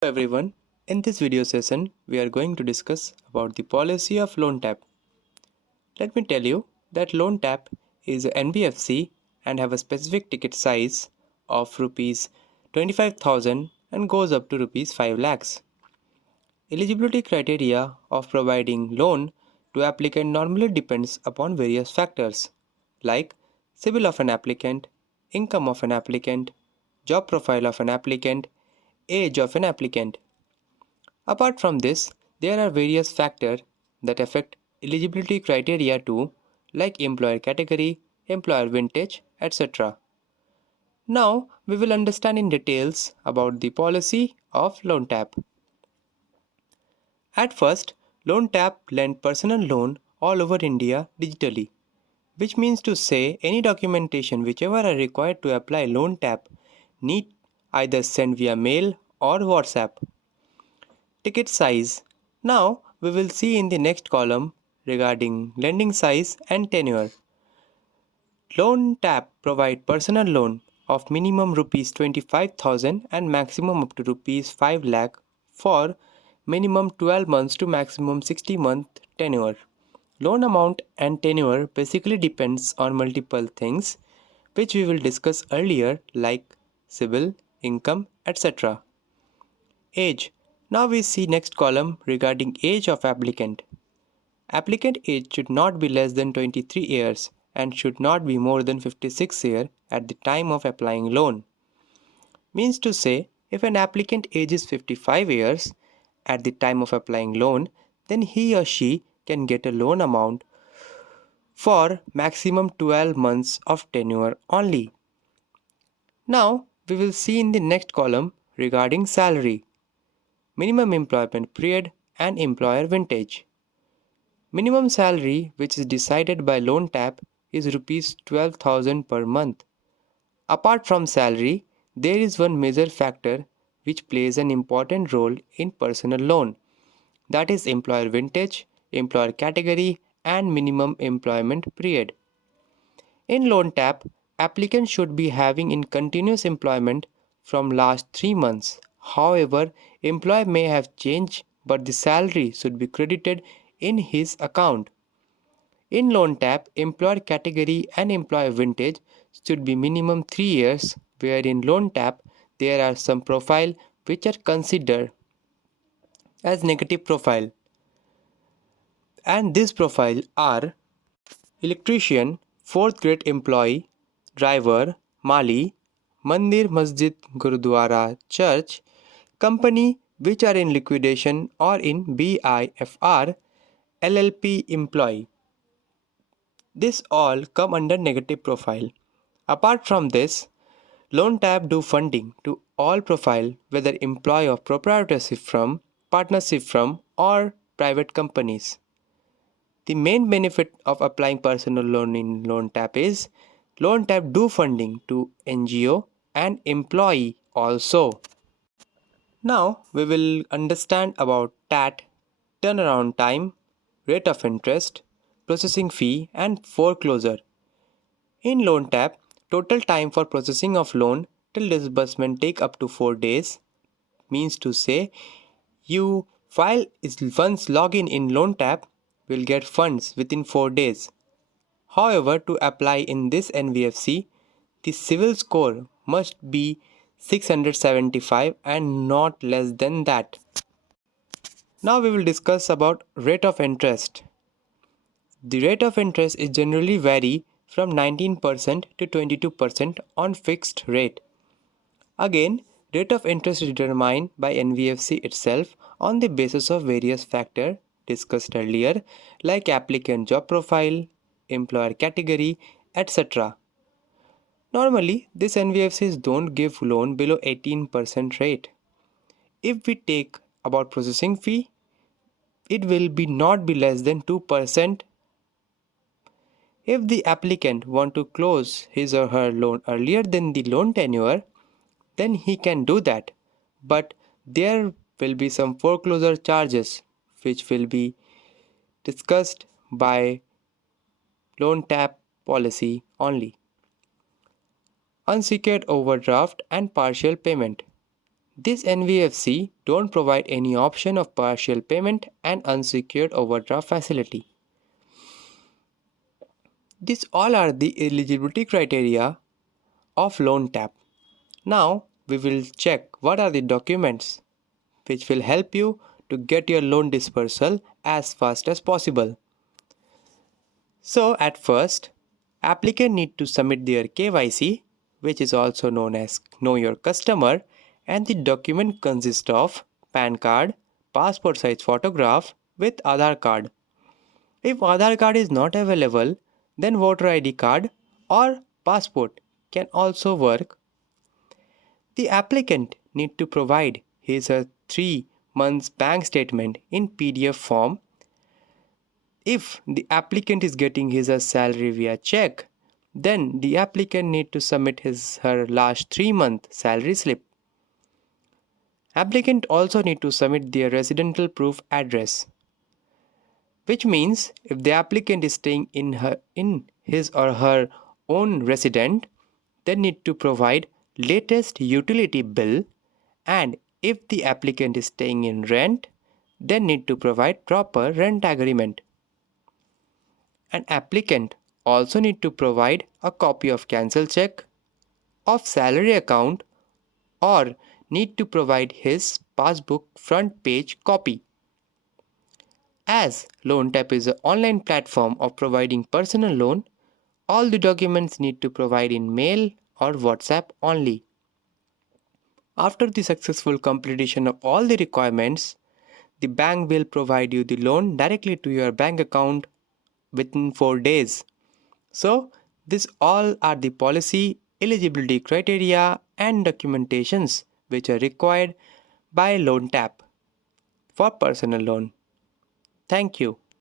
Hello everyone, in this video session we are going to discuss about the policy of loan tap. Let me tell you that loan tap is a NBFC and have a specific ticket size of rupees 25,000 and goes up to rupees 5 lakhs. Eligibility criteria of providing loan to applicant normally depends upon various factors like CIBIL of an applicant, income of an applicant, job profile of an applicant, age of an applicant. Apart from this, there are various factors that affect eligibility criteria too, like employer category, employer vintage, etc. Now, we will understand in details about the policy of loan tap. At first, loan tap lend personal loan all over India digitally, which means to say any documentation whichever are required to apply loan tap need either send via mail or WhatsApp. Ticket size. Now we will see in the next column regarding lending size and tenure. Loan tap provide personal loan of minimum rupees 25,000 and maximum up to rupees 5 lakh for minimum 12 months to maximum 60-month tenure. Loan amount and tenure basically depends on multiple things which we will discuss earlier like CIBIL, income, etc. Age. Now we see next column regarding age of applicant. Applicant age should not be less than 23 years and should not be more than 56 years at the time of applying loan. Means to say, if an applicant age is 55 years at the time of applying loan, then he or she can get a loan amount for maximum 12 months of tenure only. Now we will see in the next column regarding salary, minimum employment period and employer vintage. Minimum salary which is decided by loan tap is rupees 12,000 per month. Apart from salary, there is one major factor which plays an important role in personal loan, that is employer vintage, employer category and minimum employment period. In loan tap, applicants should be having in continuous employment from last 3 months. However, employer may have changed but the salary should be credited in his account. In loan tap, employer category and employer vintage should be minimum 3 years, where in loan tap there are some profile which are considered as negative profile, and this profile are electrician, 4th grade employee, driver, mali, mandir, masjid, gurudwara, church, company which are in liquidation or in BIFR, LLP employee. This all come under negative profile. Apart from this, loan tap do funding to all profile whether employee of proprietorship firm, partnership firm or private companies. The main benefit of applying personal loan in loan tap is loan tap do funding to NGO and employee also. Now we will understand about TAT, turnaround time, rate of interest, processing fee and foreclosure. In loan tap, total time for processing of loan till disbursement take up to 4 days. Means to say, you file is once login in loan tap will get funds within 4 days. However, to apply in this NBFC, the civil score must be 675 and not less than that. Now we will discuss about rate of interest. The rate of interest is generally vary from 19% to 22% on fixed rate. Again, rate of interest is determined by NBFC itself on the basis of various factors discussed earlier like applicant job profile, employer category, etc. Normally, these NBFCs don't give loan below 18% rate. If we take about processing fee, it will be not be less than 2%. If the applicant want to close his or her loan earlier than the loan tenure, then he can do that. But there will be some foreclosure charges which will be discussed by loan tap policy only. Unsecured overdraft and partial payment. This NBFC don't provide any option of partial payment and unsecured overdraft facility. These all are the eligibility criteria of loan tap. Now we will check what are the documents which will help you to get your loan dispersal as fast as possible. So at first, applicant need to submit their KYC, which is also known as Know Your Customer, and the document consists of PAN card, passport size photograph with Aadhaar card. If Aadhaar card is not available, then voter ID card or passport can also work. The applicant need to provide his or 3 months bank statement in PDF form. If the applicant is getting his or salary via check, then the applicant need to submit his her last 3-month salary slip. Applicant also need to submit their residential proof address, which means if the applicant is staying in his or her own resident, they need to provide latest utility bill, and if the applicant is staying in rent, they need to provide proper rent agreement. An applicant also need to provide a copy of cancel check, of salary account, or need to provide his passbook front page copy. As LoanTap is an online platform of providing personal loan, all the documents need to provide in mail or WhatsApp only. After the successful completion of all the requirements, the bank will provide you the loan directly to your bank account within 4 days. So, this all are the policy, eligibility criteria and documentations which are required by LoanTap for personal loan. Thank you.